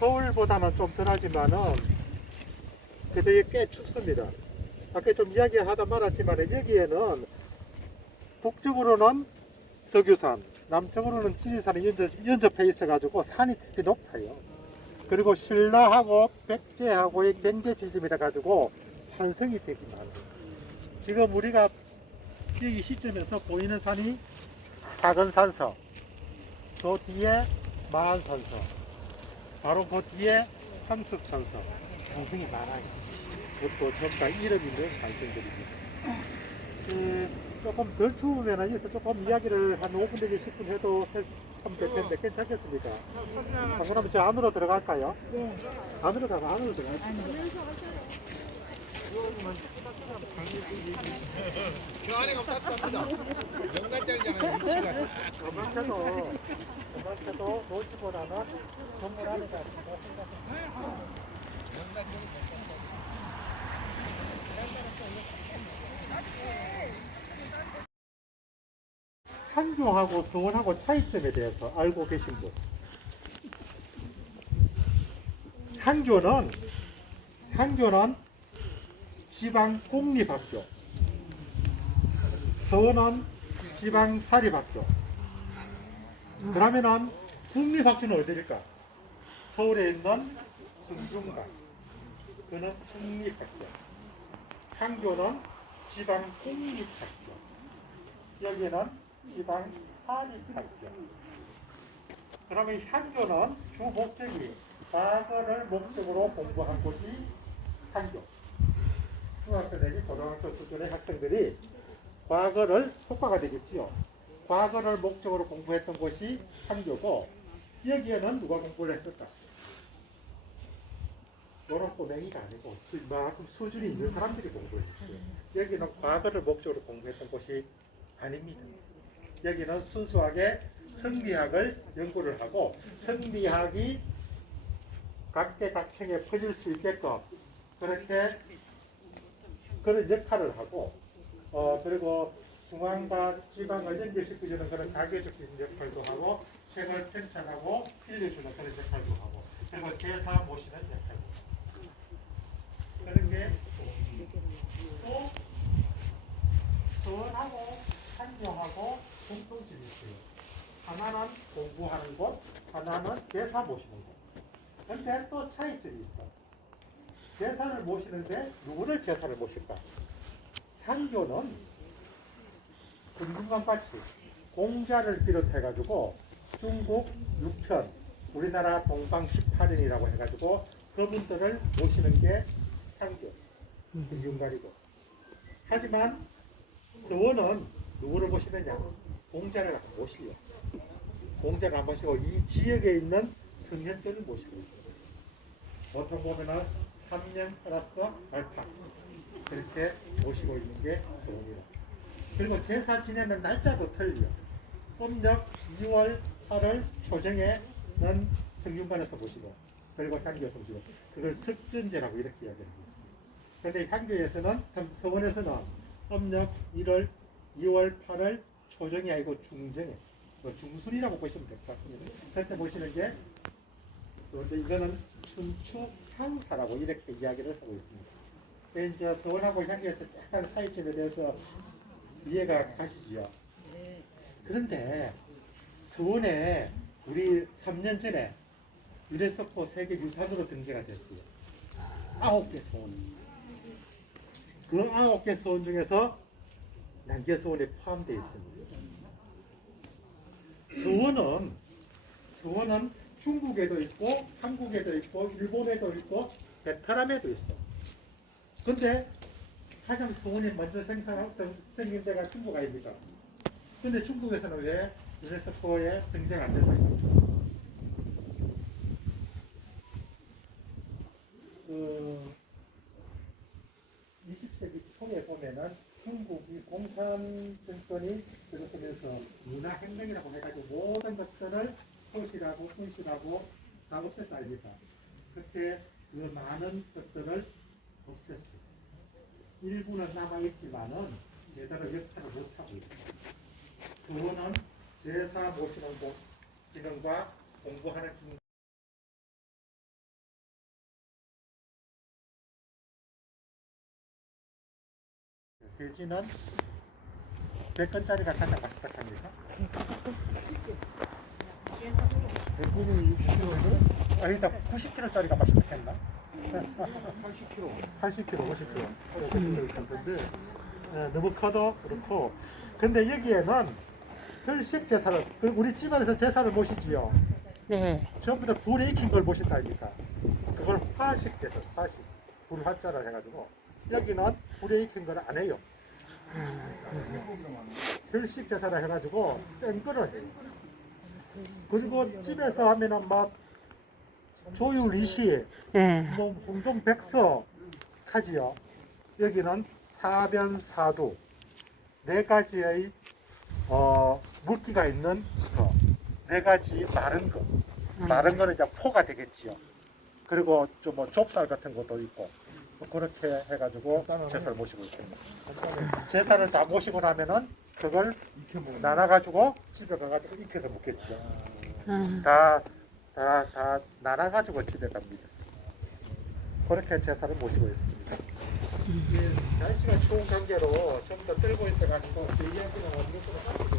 서울보다는 좀 덜하지만은 그래도 꽤 춥습니다. 아까 좀 이야기하다 말았지만 여기에는 북쪽으로는 덕유산, 남쪽으로는 지리산이 연접, 연접 해 있어가지고 산이 되게 높아요. 그리고 신라하고 백제하고의 경계 지점이라 가지고 산성이 되게 많아요. 지금 우리가 여기 시점에서 보이는 산이 작은 산성, 저 뒤에 마한 산성, 바로 그 뒤에 함석산성, 산성이 많아요. 그것도 전부 다 이름 있는. 그 조금 덜 추우면 여기서 조금 이야기를 한 5분 내지 10분 해도 해- 하면 될 텐데 괜찮겠습니까? 아, 그럼 이제 안으로 들어갈까요? 네. 안으로 가고 안으로 들어갈까요? 그 안에가 땄답니다. 명단짜리잖아요. 위치가. 저만켜도 저만켜도 노지보다는 건물 더 생각합니다. 한교하고 수원하고 차이점에 대해서 알고 계신 분. 한교는 한교는 지방 공립학교, 서원은 지방 사립학교. 그러면은 국립학교는 어디일까? 서울에 있는 성중관, 그는 국립학교. 한교는 지방 공립학교. 여기는 지방 사립학교. 그러면 한교는 주 목적이 과거를 목적으로 공부한 곳이 한교. 중학교 내지 고등학교 수준의 학생들이 과거를 효과가 되겠지요. 과거를 목적으로 공부했던 곳이 한교고 여기에는 누가 공부를 했을까? 요런 꼬맹이가 아니고 이만큼 수준이 있는 사람들이 공부를 했어요. 여기는 과거를 목적으로 공부했던 곳이 아닙니다. 여기는 순수하게 성리학을 연구를 하고 성리학이 각계각층에 퍼질 수 있게끔 그렇게 그런 역할을 하고 어 그리고 중앙과 지방을 연결시켜주는 그런 가교적인 역할도 하고 책을 편찬하고 빌려주는 그런 역할도 하고 그리고 제사 모시는 역할도 하고 그런 게또 서원하고 한명하고 공통점이 있어요. 하나는 공부하는 곳, 하나는 제사 모시는 곳. 근데 또 차이점이 있어. 제사를 모시는데 누구를 제사를 모실까? 한교는 금중강같이 공자를 비롯해가지고 중국 6편, 우리나라 동방 18인이라고 해가지고 그분들을 모시는 게 한교, 금중관이고. 하지만 서원은 누구를 모시느냐? 공자를 안 모시려. 공자를 안 모시고 이 지역에 있는 성현들을 모시고. 보통 보면은 3년 플러스 발파 그렇게 모시고 있는 게 서원이다. 그리고 제사 지내는 날짜도 틀려. 음력 2월 8월 초정에는 성균관에서 모시고 그리고 향교에서 모시고 그걸 석전제라고 이렇게 이야기합니다. 그런데 향교에서는 참 서원에서는 음력 1월 2월 8월 초정이 아니고 중정에 뭐 중순이라고 보시면 될 것 같습니다. 그때 보시는 게 이거는 춘추 상사라고 이렇게 이야기를 하고 있습니다. 그래서 이제 서울하고 향기에서 약간 차이점에 대해서 이해가 가시지요. 그런데 서원에 우리 3년 전에 유네스코 세계 유산으로 등재가 됐어요. 아홉 개 서원. 그 아홉 개 서원 중에서 남계 서원에 포함되어 있습니다. 서원은 서원은 중국에도 있고 한국에도 있고 일본에도 있고 베트남에도 있어. 근데 가장 서원이 먼저 생산한 생긴 데가 중국 아닙니까? 근데 중국에서는 왜 유네스코에 등재가 안 됐을까? 그 20세기 초에 보면은 중국이 공산 정권이 들어서면서 문화 혁명이라고 해가지고 모든 것들을 소실하고 손실하고 다 없앴다 아닙니까? 그때 그 많은 것들을 없앴어요. 일부는 남아있지만은 제대로 역할을 못하고 있어요. 그거는 제사 모시는 곳, 기능과 공부하는 기능. 돼지는 100건짜리가 가장 맛있다 합니까? 100분이 60kg인데? 아니다 90kg짜리가 맛있다 했나? 80kg. 80kg, 50kg. 50kg 정도인데 예, 너무 커도 그렇고 근데 여기에는 결식 제사를 그 우리 집안에서 제사를 모시지요. 네. 전부 다 불에 익힌 걸 모신다 아닙니까? 그걸 화식 제사, 화식. 불 화자를 해가지고 여기는 불에 익힌 걸 안 해요. 결식 제사를 해가지고 센 거를 해요. 그리고 집에서 하면은 막 조유 리시, 네. 뭐 홍동 백서 하지요. 여기는 사변사두 네 가지의 어, 물기가 있는 거, 네 가지 마른 거. 마른 거는 이제 포가 되겠지요. 그리고 좀 뭐 좁쌀 같은 것도 있고 뭐 그렇게 해가지고 제사를 모시고 있습니다. 제사를 다 모시고 나면은 저걸 나눠가지고 집에 가가지고 익혀서 먹겠죠. 아. 다, 다, 다 나눠가지고 집에 갑니다. 그렇게 제사를 모시고 있습니다. 음. 예, 날씨가 좋은 관계로 전부 다 떨고 있어가지고 제 이야기가 없는 것으로